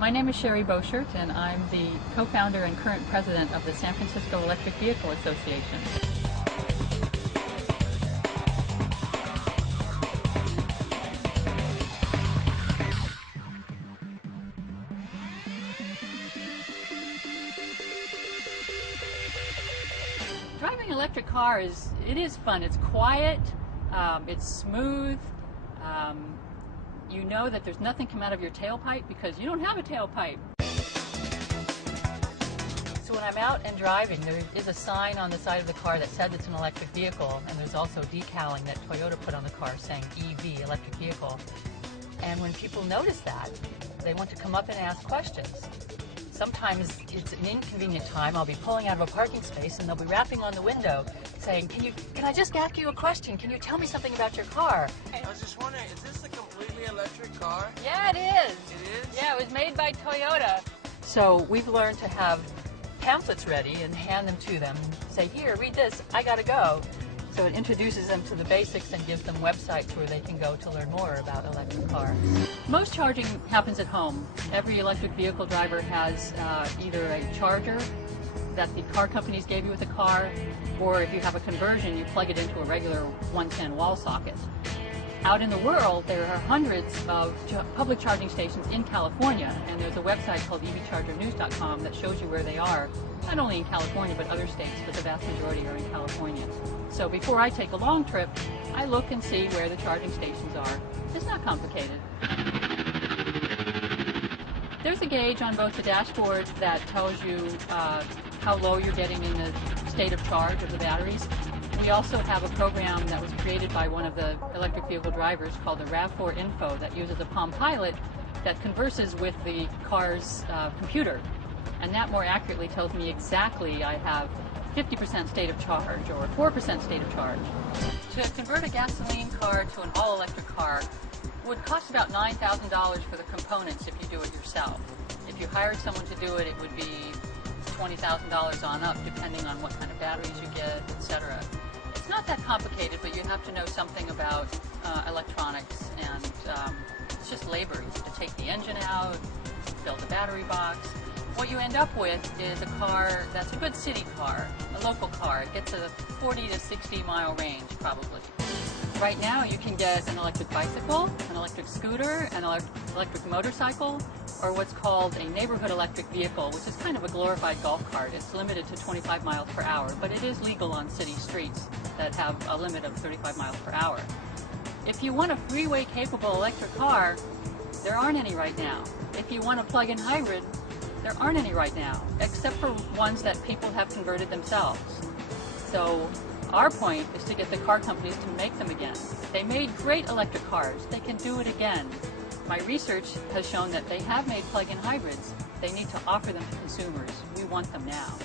My name is Sherry Boschert, and I'm the co-founder and current president of the San Francisco Electric Vehicle Association. Driving an electric car is fun. It's quiet, it's smooth. You know that there's nothing come out of your tailpipe because you don't have a tailpipe. So when I'm out and driving, there is a sign on the side of the car that says it's an electric vehicle, and there's also decaling that Toyota put on the car saying EV, electric vehicle. And when people notice that, they want to come up and ask questions. Sometimes it's an inconvenient time. I'll be pulling out of a parking space and they'll be rapping on the window saying, can I just ask you a question? Can you tell me something about your car? I was just wondering, is this a completely electric car? Yeah, it is. It is? Yeah, it was made by Toyota. So we've learned to have pamphlets ready and hand them to them and say, here, read this, I gotta go. So it introduces them to the basics and gives them websites where they can go to learn more about electric cars. Most charging happens at home. Every electric vehicle driver has either a charger that the car companies gave you with the car, or if you have a conversion, you plug it into a regular 110 wall socket. Out in the world, there are hundreds of public charging stations in California, and there's a website called evchargernews.com that shows you where they are, not only in California but other states, but the vast majority are in California. So before I take a long trip, I look and see where the charging stations are. It's not complicated. There's a gauge on both the dashboard that tells you how low you're getting in the state of charge of the batteries. We also have a program that was created by one of the electric vehicle drivers called the RAV4 Info that uses a Palm Pilot that converses with the car's computer. And that more accurately tells me exactly I have 50% state of charge or 4% state of charge. To convert a gasoline car to an all-electric car would cost about $9,000 for the components if you do it yourself. If you hired someone to do it, it would be $20,000 on up, depending on what kind of batteries you get, etc. It's not that complicated, but you have to know something about electronics, and it's just labor. You have to take the engine out, fill the battery box. What you end up with is a car that's a good city car, a local car. It gets a 40 to 60 mile range, probably. Right now you can get an electric bicycle, an electric scooter, an electric motorcycle, or what's called a neighborhood electric vehicle, which is kind of a glorified golf cart. It's limited to 25 miles per hour, but it is legal on city streets that have a limit of 35 miles per hour. If you want a freeway-capable electric car, there aren't any right now. If you want a plug-in hybrid, there aren't any right now, except for ones that people have converted themselves. So our point is to get the car companies to make them again. They made great electric cars. They can do it again. My research has shown that they have made plug-in hybrids. They need to offer them to consumers. We want them now.